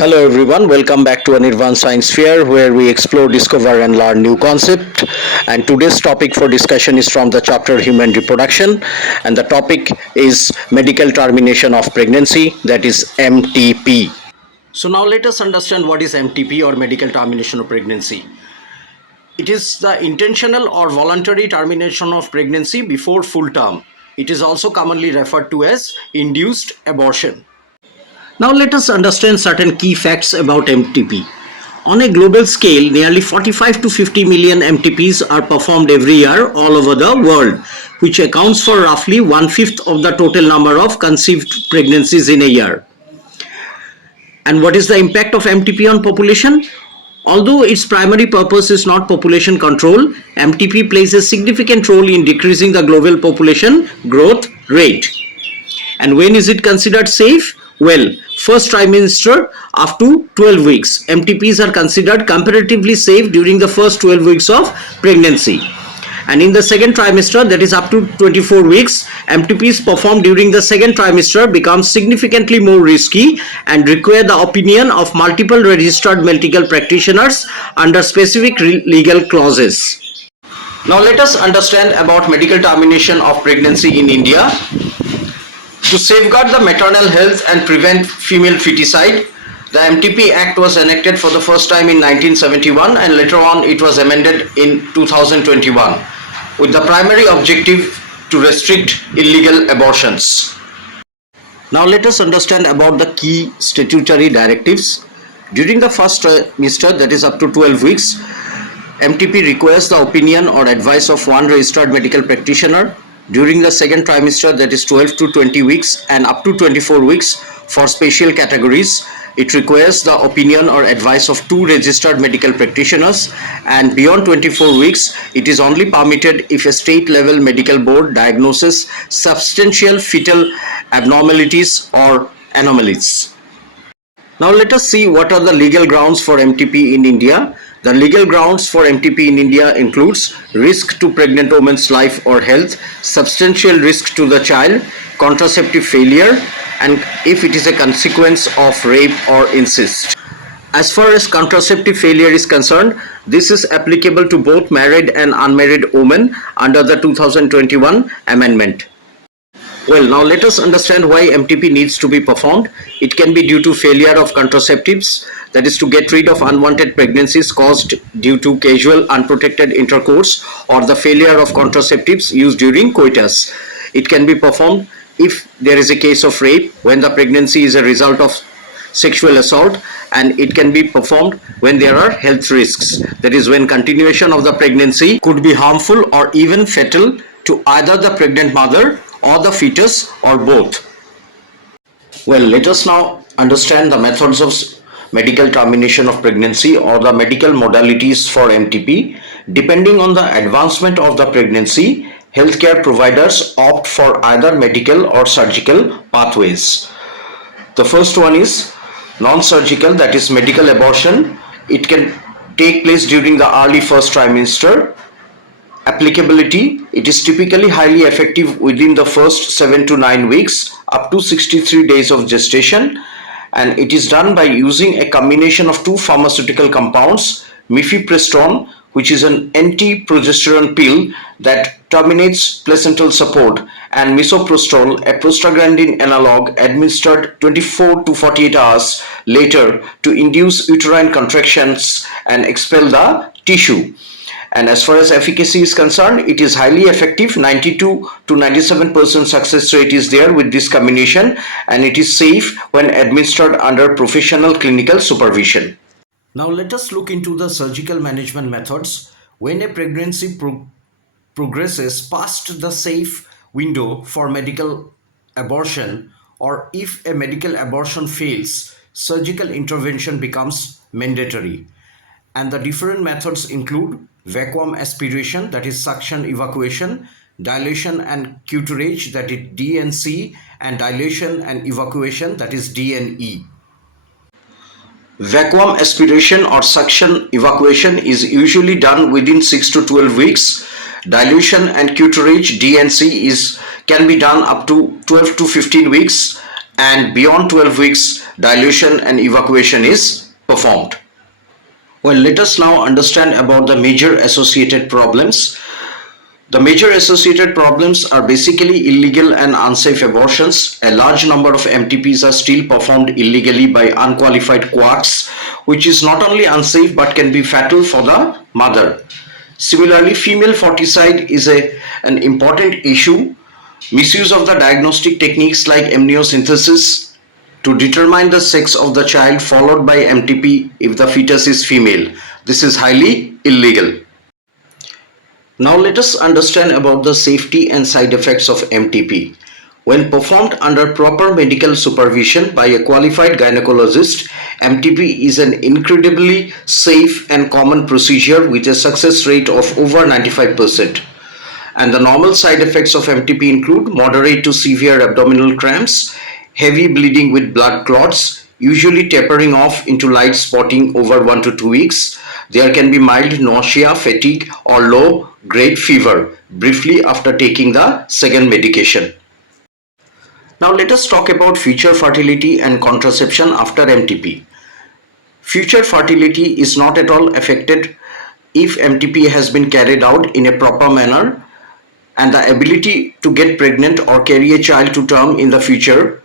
Hello everyone, welcome back to Anirvan Science Fair where we explore, discover and learn new concept. And today's topic for discussion is from the chapter Human Reproduction, and the topic is medical termination of pregnancy, that is MTP. So now let us understand what is MTP or medical termination of pregnancy. It is the intentional or voluntary termination of pregnancy before full term. It is also commonly referred to as induced abortion. Now let us understand certain key facts about MTP. On a global scale, nearly 45 to 50 million MTPs are performed every year all over the world, which accounts for roughly one-fifth of the total number of conceived pregnancies in a year. And what is the impact of MTP on population? Although its primary purpose is not population control, MTP plays a significant role in decreasing the global population growth rate. And when is it considered safe? Well, first trimester up to 12 weeks. MTPs are considered comparatively safe during the first 12 weeks of pregnancy. And in the second trimester, that is up to 24 weeks, MTPs performed during the second trimester become significantly more risky and require the opinion of multiple registered medical practitioners under specific legal clauses. Now let us understand about medical termination of pregnancy in India. To safeguard the maternal health and prevent female feticide, the MTP Act was enacted for the first time in 1971 and later on it was amended in 2021 with the primary objective to restrict illegal abortions. Now let us understand about the key statutory directives. During the first trimester, that is up to 12 weeks, MTP requires the opinion or advice of one registered medical practitioner. During the second trimester, that is 12 to 20 weeks and up to 24 weeks for special categories, it requires the opinion or advice of two registered medical practitioners, and beyond 24 weeks, it is only permitted if a state level medical board diagnoses substantial fetal abnormalities or anomalies. Now let us see what are the legal grounds for MTP in India. The legal grounds for MTP in India includes risk to pregnant woman's life or health, substantial risk to the child, contraceptive failure, and if it is a consequence of rape or incest. As far as contraceptive failure is concerned, this is applicable to both married and unmarried women under the 2021 amendment. Well, now let us understand why MTP needs to be performed. It can be due to failure of contraceptives, that is to get rid of unwanted pregnancies caused due to casual unprotected intercourse or the failure of contraceptives used during coitus. It can be performed if there is a case of rape, when the pregnancy is a result of sexual assault, and it can be performed when there are health risks, that is when continuation of the pregnancy could be harmful or even fatal to either the pregnant mother or the fetus or both. Well, let us now understand the methods of medical termination of pregnancy or the medical modalities for MTP. Depending on the advancement of the pregnancy, healthcare providers opt for either medical or surgical pathways. The first one is non-surgical, that is medical abortion. It can take place during the early first trimester. Applicability, it is typically highly effective within the first 7 to 9 weeks up to 63 days of gestation, and it is done by using a combination of two pharmaceutical compounds, mifepristone, which is an anti-progesterone pill that terminates placental support, and misoprostol, a prostaglandin analog administered 24 to 48 hours later to induce uterine contractions and expel the tissue. And as far as efficacy is concerned, it is highly effective. 92 to 97% success rate is there with this combination, and it is safe when administered under professional clinical supervision. Now let us look into the surgical management methods. When a pregnancy progresses past the safe window for medical abortion, or if a medical abortion fails, surgical intervention becomes mandatory. And the different methods include vacuum aspiration, that is suction evacuation, dilation and curettage, that is DNC, and dilation and evacuation, that is DNE. Vacuum aspiration or suction evacuation is usually done within 6 to 12 weeks. Dilation and curettage, DNC, can be done up to 12 to 15 weeks. and beyond 12 weeks, dilution and evacuation is performed. Well, let us now understand about the major associated problems. The major associated problems are basically illegal and unsafe abortions. A large number of MTPs are still performed illegally by unqualified quarks, which is not only unsafe but can be fatal for the mother. Similarly, female foeticide is an important issue. Misuse of the diagnostic techniques like amniocentesis to determine the sex of the child followed by MTP if the fetus is female. This is highly illegal. Now let us understand about the safety and side effects of MTP. When performed under proper medical supervision by a qualified gynecologist, MTP is an incredibly safe and common procedure with a success rate of over 95%. And the normal side effects of MTP include moderate to severe abdominal cramps, heavy bleeding with blood clots, usually tapering off into light spotting over 1 to 2 weeks. There can be mild nausea, fatigue, or low grade fever briefly after taking the second medication. Now let us talk about future fertility and contraception after MTP. Future fertility is not at all affected if MTP has been carried out in a proper manner, and the ability to get pregnant or carry a child to term in the future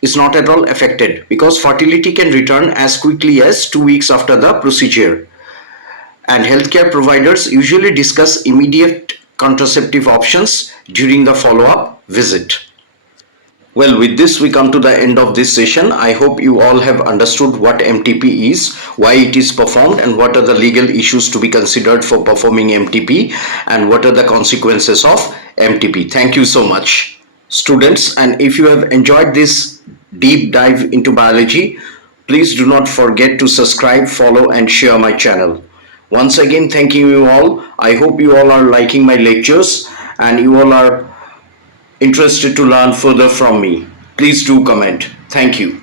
is not at all affected because fertility can return as quickly as 2 weeks after the procedure. And healthcare providers usually discuss immediate contraceptive options during the follow-up visit. Well, with this we come to the end of this session. I hope you all have understood what MTP is, why it is performed, and what are the legal issues to be considered for performing MTP, and what are the consequences of MTP. Thank you so much, students. And if you have enjoyed this deep dive into biology, please do not forget to subscribe, follow, and share my channel. Once again, thanking you all. I hope you all are liking my lectures and you all are interested to learn further from me. Please do comment. Thank you.